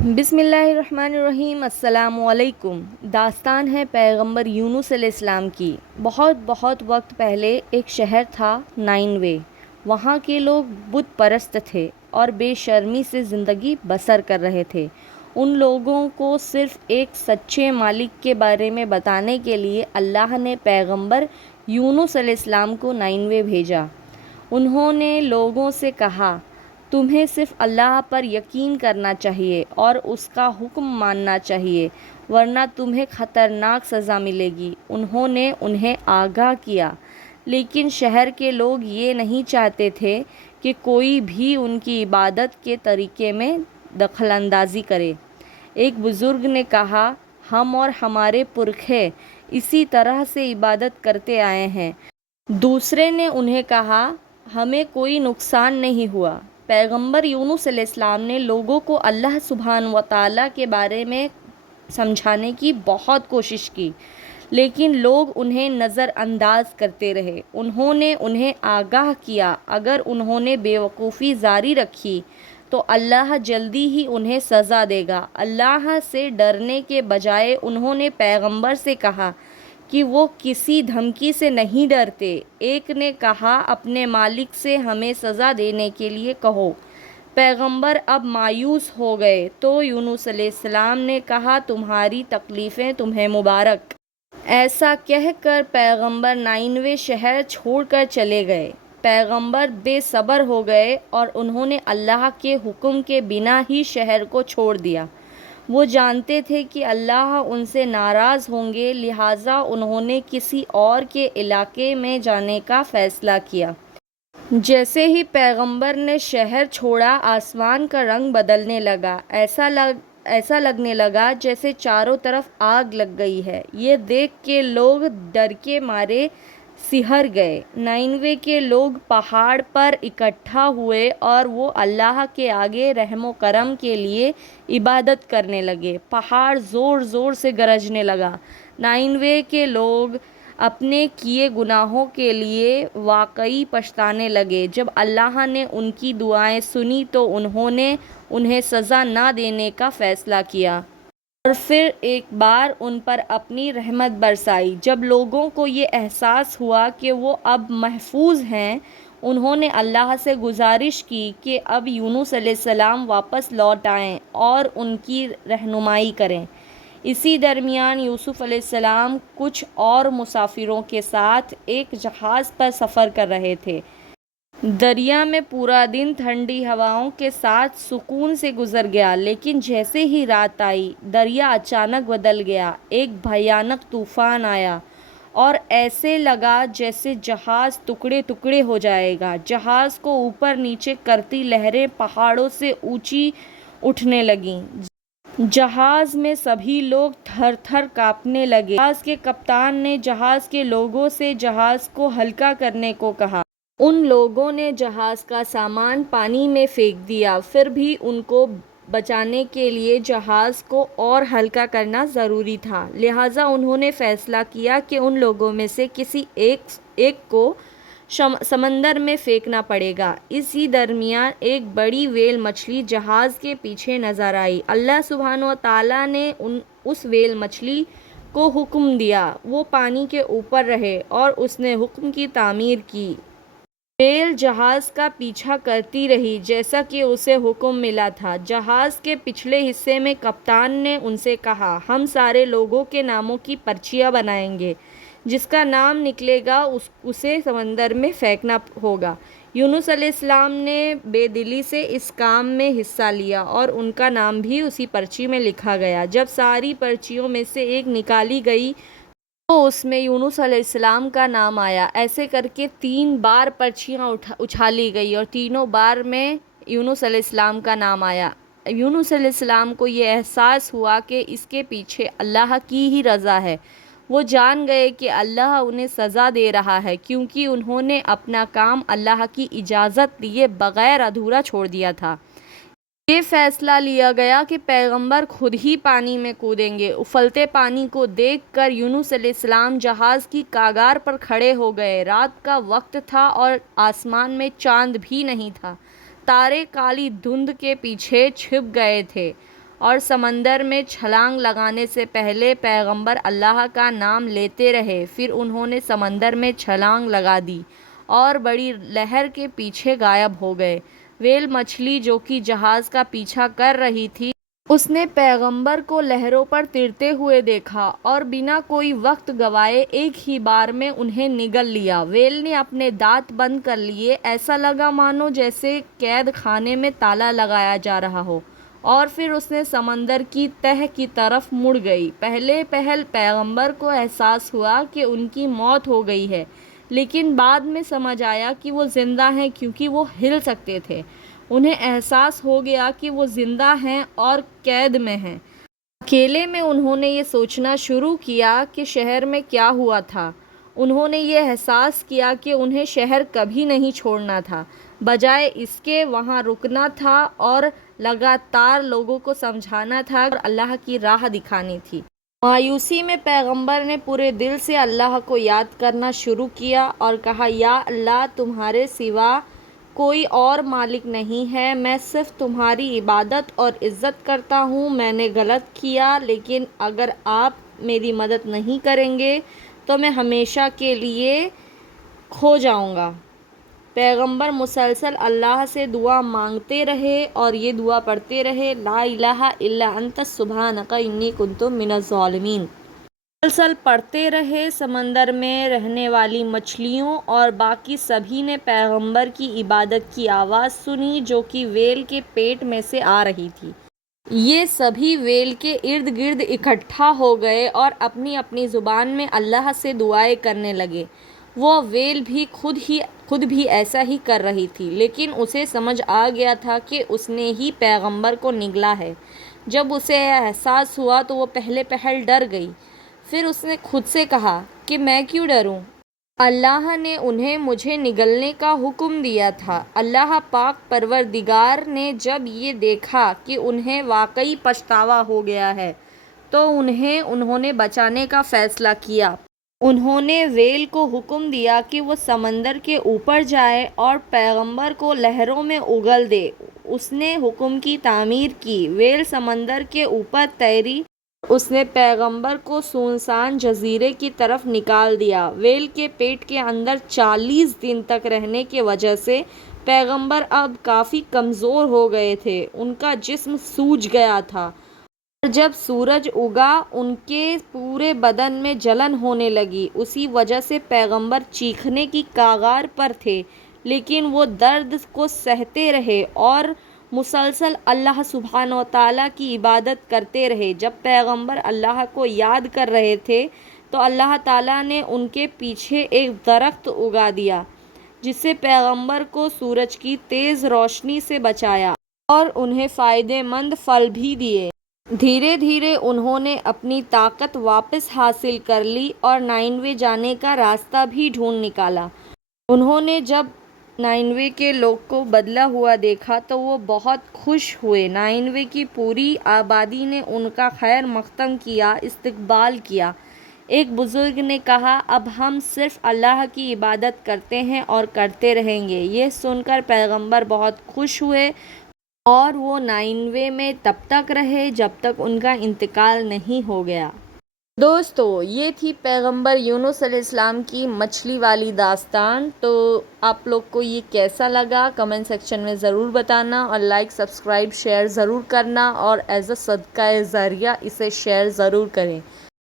بسم اللہ الرحمن الرحیم۔ السلام علیکم۔ داستان ہے پیغمبر یونس علیہ السلام کی۔ بہت وقت پہلے ایک شہر تھا نائنوے۔ وہاں کے لوگ بت پرست تھے اور بے شرمی سے زندگی بسر کر رہے تھے۔ ان لوگوں کو صرف ایک سچے مالک کے بارے میں بتانے کے لیے اللہ نے پیغمبر یونس علیہ السلام کو نائنوے بھیجا۔ انہوں نے لوگوں سے کہا، تمہیں صرف اللہ پر یقین کرنا چاہیے اور اس کا حکم ماننا چاہیے، ورنہ تمہیں خطرناک سزا ملے گی۔ انہوں نے انہیں آگاہ کیا، لیکن شہر کے لوگ یہ نہیں چاہتے تھے کہ کوئی بھی ان کی عبادت کے طریقے میں دخل اندازی کرے۔ ایک بزرگ نے کہا، ہم اور ہمارے پرکھے اسی طرح سے عبادت کرتے آئے ہیں۔ دوسرے نے انہیں کہا، ہمیں کوئی نقصان نہیں ہوا۔ پیغمبر یونس علیہ السلام نے لوگوں کو اللہ سبحانہ و تعالیٰ کے بارے میں سمجھانے کی بہت کوشش کی، لیکن لوگ انہیں نظر انداز کرتے رہے۔ انہوں نے انہیں آگاہ کیا، اگر انہوں نے بے وقوفی جاری رکھی تو اللہ جلدی ہی انہیں سزا دے گا۔ اللہ سے ڈرنے کے بجائے انہوں نے پیغمبر سے کہا کہ وہ کسی دھمکی سے نہیں ڈرتے۔ ایک نے کہا، اپنے مالک سے ہمیں سزا دینے کے لیے کہو۔ پیغمبر اب مایوس ہو گئے تو یونس علیہ السلام نے کہا، تمہاری تکلیفیں تمہیں مبارک۔ ایسا کہہ کر پیغمبر نائنوے شہر چھوڑ کر چلے گئے۔ پیغمبر بے صبر ہو گئے اور انہوں نے اللہ کے حکم کے بنا ہی شہر کو چھوڑ دیا۔ وہ جانتے تھے کہ اللہ ان سے ناراض ہوں گے، لہٰذا انہوں نے کسی اور کے علاقے میں جانے کا فیصلہ کیا۔ جیسے ہی پیغمبر نے شہر چھوڑا، آسمان کا رنگ بدلنے لگا۔ ایسا لگنے لگا جیسے چاروں طرف آگ لگ گئی ہے۔ یہ دیکھ کے لوگ ڈر کے مارے سہر گئے۔ نائنوے کے لوگ پہاڑ پر اکٹھا ہوئے اور وہ اللہ کے آگے رحم و کرم کے لیے عبادت کرنے لگے۔ پہاڑ زور زور سے گرجنے لگا۔ نائنوے کے لوگ اپنے کیے گناہوں کے لیے واقعی پچھتانے لگے۔ جب اللہ نے ان کی دعائیں سنی تو انہوں نے انہیں سزا نہ دینے کا فیصلہ کیا اور پھر ایک بار ان پر اپنی رحمت برسائی۔ جب لوگوں کو یہ احساس ہوا کہ وہ اب محفوظ ہیں، انہوں نے اللہ سے گزارش کی کہ اب یونس علیہ السلام واپس لوٹ آئیں اور ان کی رہنمائی کریں۔ اسی درمیان یوسف علیہ السلام کچھ اور مسافروں کے ساتھ ایک جہاز پر سفر کر رہے تھے۔ دریا میں پورا دن ٹھنڈی ہواؤں کے ساتھ سکون سے گزر گیا، لیکن جیسے ہی رات آئی، دریا اچانک بدل گیا۔ ایک بھیانک طوفان آیا اور ایسے لگا جیسے جہاز ٹکڑے ٹکڑے ہو جائے گا۔ جہاز کو اوپر نیچے کرتی لہریں پہاڑوں سے اونچی اٹھنے لگیں۔ جہاز میں سبھی لوگ تھر تھر کانپنے لگے۔ جہاز کے کپتان نے جہاز کے لوگوں سے جہاز کو ہلکا کرنے کو کہا۔ ان لوگوں نے جہاز کا سامان پانی میں پھینک دیا، پھر بھی ان کو بچانے کے لیے جہاز کو اور ہلکا کرنا ضروری تھا، لہٰذا انہوں نے فیصلہ کیا کہ ان لوگوں میں سے کسی ایک کو سمندر میں پھینکنا پڑے گا۔ اسی درمیان ایک بڑی ویل مچھلی جہاز کے پیچھے نظر آئی۔ اللہ سبحانہ و تعالیٰ نے اس ویل مچھلی کو حکم دیا، وہ پانی کے اوپر رہے اور اس نے حکم کی تعمیر کی۔ ویل جہاز کا پیچھا کرتی رہی جیسا کہ اسے حکم ملا تھا۔ جہاز کے پچھلے حصے میں کپتان نے ان سے کہا، ہم سارے لوگوں کے ناموں کی پرچیاں بنائیں گے، جس کا نام نکلے گا اسے سمندر میں پھینکنا ہوگا۔ یونس علیہ السلام نے بے دلی سے اس کام میں حصہ لیا اور ان کا نام بھی اسی پرچی میں لکھا گیا۔ جب ساری پرچیوں میں سے ایک نکالی گئی تو اس میں یونس علیہ السلام کا نام آیا۔ ایسے کر کے 3 بار پرچیاں اچھالی گئی اور تینوں بار میں یونس علیہ السلام کا نام آیا۔ یونس علیہ السلام کو یہ احساس ہوا کہ اس کے پیچھے اللہ کی ہی رضا ہے۔ وہ جان گئے کہ اللہ انہیں سزا دے رہا ہے کیونکہ انہوں نے اپنا کام اللہ کی اجازت لیے بغیر ادھورا چھوڑ دیا تھا۔ یہ فیصلہ لیا گیا کہ پیغمبر خود ہی پانی میں کودیں گے۔ ابلتے پانی کو دیکھ کر یونس علیہ السلام جہاز کی کاغار پر کھڑے ہو گئے۔ رات کا وقت تھا اور آسمان میں چاند بھی نہیں تھا۔ تارے کالی دھند کے پیچھے چھپ گئے تھے اور سمندر میں چھلانگ لگانے سے پہلے پیغمبر اللہ کا نام لیتے رہے۔ پھر انہوں نے سمندر میں چھلانگ لگا دی اور بڑی لہر کے پیچھے غائب ہو گئے۔ ویل مچھلی جو کہ جہاز کا پیچھا کر رہی تھی، اس نے پیغمبر کو لہروں پر تیرتے ہوئے دیکھا اور بنا کوئی وقت گوائے ایک ہی بار میں انہیں نگل لیا۔ ویل نے اپنے دانت بند کر لیے، ایسا لگا مانو جیسے قید خانے میں تالا لگایا جا رہا ہو، اور پھر اس نے سمندر کی تہہ کی طرف مڑ گئی۔ پہلے پہل پیغمبر کو احساس ہوا کہ ان کی موت ہو گئی ہے، لیکن بعد میں سمجھ آیا کہ وہ زندہ ہیں کیونکہ وہ ہل سکتے تھے۔ انہیں احساس ہو گیا کہ وہ زندہ ہیں اور قید میں ہیں۔ اکیلے میں انہوں نے یہ سوچنا شروع کیا کہ شہر میں کیا ہوا تھا۔ انہوں نے یہ احساس کیا کہ انہیں شہر کبھی نہیں چھوڑنا تھا، بجائے اس کے وہاں رکنا تھا اور لگاتار لوگوں کو سمجھانا تھا اور اللہ کی راہ دکھانی تھی۔ مایوسی میں پیغمبر نے پورے دل سے اللہ کو یاد کرنا شروع کیا اور کہا، یا اللہ، تمہارے سوا کوئی اور مالک نہیں ہے، میں صرف تمہاری عبادت اور عزت کرتا ہوں۔ میں نے غلط کیا، لیکن اگر آپ میری مدد نہیں کریں گے تو میں ہمیشہ کے لیے کھو جاؤں گا۔ پیغمبر مسلسل اللہ سے دعا مانگتے رہے اور یہ دعا پڑھتے رہے، لا الہ الا انت سبحانک انی کنت من الظالمین۔ مسلسل پڑھتے رہے۔ سمندر میں رہنے والی مچھلیوں اور باقی سبھی نے پیغمبر کی عبادت کی آواز سنی جو کہ ویل کے پیٹ میں سے آ رہی تھی۔ یہ سبھی ویل کے ارد گرد اکٹھا ہو گئے اور اپنی اپنی زبان میں اللہ سے دعائیں کرنے لگے۔ وہ ویل بھی خود بھی ایسا ہی کر رہی تھی، لیکن اسے سمجھ آ گیا تھا کہ اس نے ہی پیغمبر کو نگلا ہے۔ جب اسے احساس ہوا تو وہ پہلے پہل ڈر گئی۔ پھر اس نے خود سے کہا کہ میں کیوں ڈروں؟ اللہ نے انہیں مجھے نگلنے کا حکم دیا تھا۔ اللہ پاک پروردگار نے جب یہ دیکھا کہ انہیں واقعی پچھتاوا ہو گیا ہے تو انہوں نے بچانے کا فیصلہ کیا۔ انہوں نے ویل کو حکم دیا کہ وہ سمندر کے اوپر جائے اور پیغمبر کو لہروں میں اگل دے۔ اس نے حکم کی تعمیر کی۔ ویل سمندر کے اوپر تیری۔ اس نے پیغمبر کو سنسان جزیرے کی طرف نکال دیا۔ ویل کے پیٹ کے اندر 40 دن تک رہنے کی وجہ سے پیغمبر اب کافی کمزور ہو گئے تھے۔ ان کا جسم سوج گیا تھا اور جب سورج اگا ان کے پورے بدن میں جلن ہونے لگی۔ اسی وجہ سے پیغمبر چیخنے کی کگار پر تھے، لیکن وہ درد کو سہتے رہے اور مسلسل اللہ سبحانہ و تعالیٰ کی عبادت کرتے رہے۔ جب پیغمبر اللہ کو یاد کر رہے تھے تو اللہ تعالیٰ نے ان کے پیچھے ایک درخت اگا دیا جس سے پیغمبر کو سورج کی تیز روشنی سے بچایا اور انہیں فائدہ مند پھل بھی دیے۔ دھیرے دھیرے انہوں نے اپنی طاقت واپس حاصل کر لی اور نائنوے جانے کا راستہ بھی ڈھونڈ نکالا۔ انہوں نے جب نائنوے کے لوگ کو بدلا ہوا دیکھا تو وہ بہت خوش ہوئے۔ نائنوے کی پوری آبادی نے ان کا خیر مقدم کیا، استقبال کیا۔ ایک بزرگ نے کہا، اب ہم صرف اللہ کی عبادت کرتے ہیں اور کرتے رہیں گے۔ یہ سن کر پیغمبر بہت خوش ہوئے اور وہ نائنوے میں تب تک رہے جب تک ان کا انتقال نہیں ہو گیا۔ دوستو، یہ تھی پیغمبر یونس علیہ السلام کی مچھلی والی داستان۔ تو آپ لوگ کو یہ کیسا لگا کمنٹ سیکشن میں ضرور بتانا، اور لائک، سبسکرائب، شیئر ضرور کرنا، اور ایز اے صدقہ ذریعہ اسے شیئر ضرور کریں۔